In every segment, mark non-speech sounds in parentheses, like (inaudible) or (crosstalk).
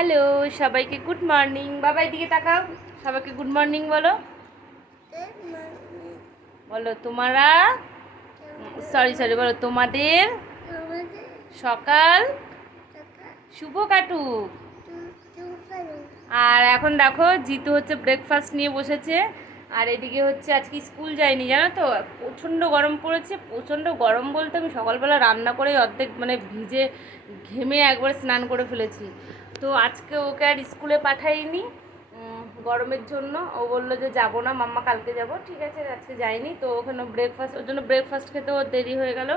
Hello, সবাইকে good morning. বাবা, এদিকে তাকাও। সবাইকে গুড মর্নিং বলো। বলো, তোমারা? সরি সরি, বলো, তোমাদের? সকাল? শুভ কাটুক। আর এখন দেখো, জিতু হচ্ছে ব্রেকফাস্ট নিয়ে বসেছে। আর এদিকে হচ্ছে আজকে স্কুল যায়নি, জানো তো? প্রচণ্ড গরম পড়েছে। প্রচণ্ড গরম বলতে আমি সকালবেলা রান্না করে অর্ধেক মানে ভিজে ঘেমে একবার স্নান করে ফেলেছি। তো আজকে ওকে আর স্কুলে পাঠাইনি গরমের জন্য। ও বলল যে যাব না, মাম্মা কালকে যাব। ঠিক আছে, আজকে যাইনি। তো ওখানে ব্রেকফাস্ট ওর জন্য ব্রেকফাস্ট খেতে ওর দেরি হয়ে গেল।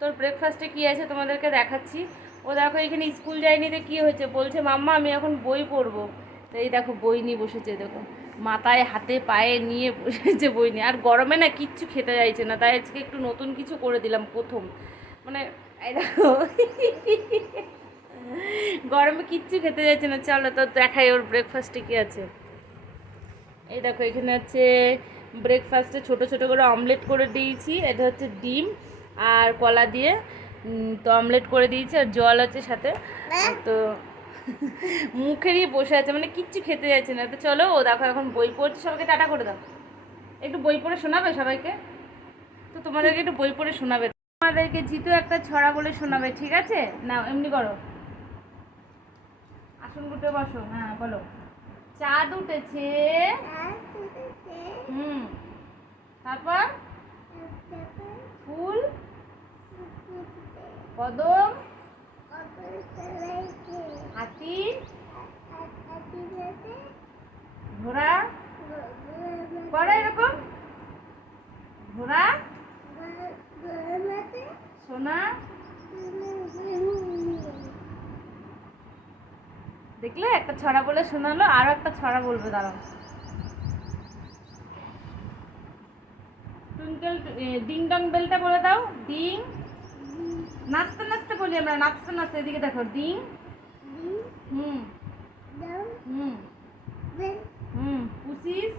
তোর ব্রেকফাস্টে কী আছে তোমাদেরকে দেখাচ্ছি। ও দেখো, এখানে স্কুল যায়নি তো কী হয়েছে? বলছে, মাম্মা, আমি এখন বই পড়ব। এই দেখো, বই নিয়ে বসেছে, দেখো। মাথায় হাতে, পায়ে নিয়ে বসেছে বই নিয়ে। আর গরমে না কিচ্ছু খেতে চাইছে না। তাই আজকে একটু নতুন কিছু করে দিলাম প্রথম। মানে এই দেখো। গরমে কিচ্ছু খেতে যাচ্ছে না। চলো তো দেখাই ওর ব্রেকফাস্টে কী আছে। এই দেখো এখানে হচ্ছে ব্রেকফাস্টে ছোট ছোট করে অমলেট করে দিয়েছি। এটা হচ্ছে ডিম আর কলা দিয়ে। তো অমলেট করে দিয়েছি আর জল আছে সাথে। তো (laughs) মুখেরই বসে আছে মানে কিচ্ছু খেতে যাচ্ছে না। তো চলো ও দেখো এখন বই পড়ছে। সবাইকে টাটা করে দাও। একটু বই পড়ে শোনাবে সবাইকে? তো তোমাদেরকে একটু বই পড়ে শোনাবে। তোমাদেরকে জিতু একটা ছড়া বলে শোনাবে ঠিক আছে? না এমনি করো। আসন গুটে বসো। হ্যাঁ বলো। চাঁদ উঠেছে। হুম। তারপর? ফুল? কদম? হাতি? ঘোড়া? করে এরকম। ঘোড়া? সোনা? দেখলে একটা ছড়া বলে শোনালো আরও একটা ছড়া বলবে দাঁড়াও। টুইঙ্কেল ডিং ডং বেলটা বলে দাও ডিং। নাচতে নাচতে বলি আমরা নাচতে নাচতে এদিকে দেখো ডিং। হুম। হুম। হুম পুসিস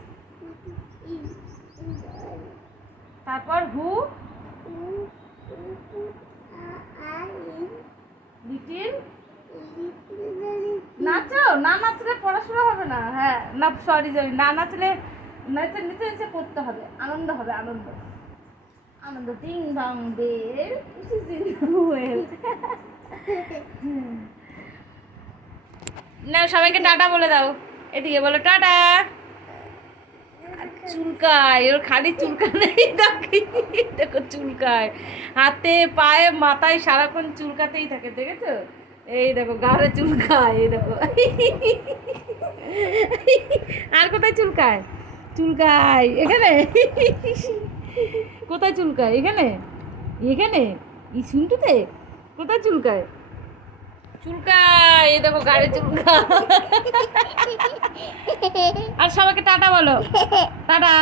তারপর হু লিটিল নাচো না নাচলে পড়াশোনা হবে না হ্যাঁ না সরি সরি না নাচলে নাচে নিচে নিচে পড়তে হবে, আনন্দ হবে, আনন্দ। আনন্দ, টিং ডং বেল না সবাইকে টাটা বলে দাও, এদিকে বলো, টাটা। চুলকায়, ওর খালি চুলকানেই দেখি, দেখো, চুলকায়। হাতে, পায়ে, মাথায়, সারাক্ষণ চুলকাতেই থাকে, দেখেছ? এই দেখো গাড়ে চুলকায়, এই দেখো। আর কোথায় চুলকায়? চুলকায়, এখানে? কোথায় চুলকায়? এখানে? এখানে? এই শুনটুতে কোথায় চুলকায়? চুলকায়, এই দেখো গাড়ি চুলকায়। আর সবাইকে টাটা বলো। টাটা।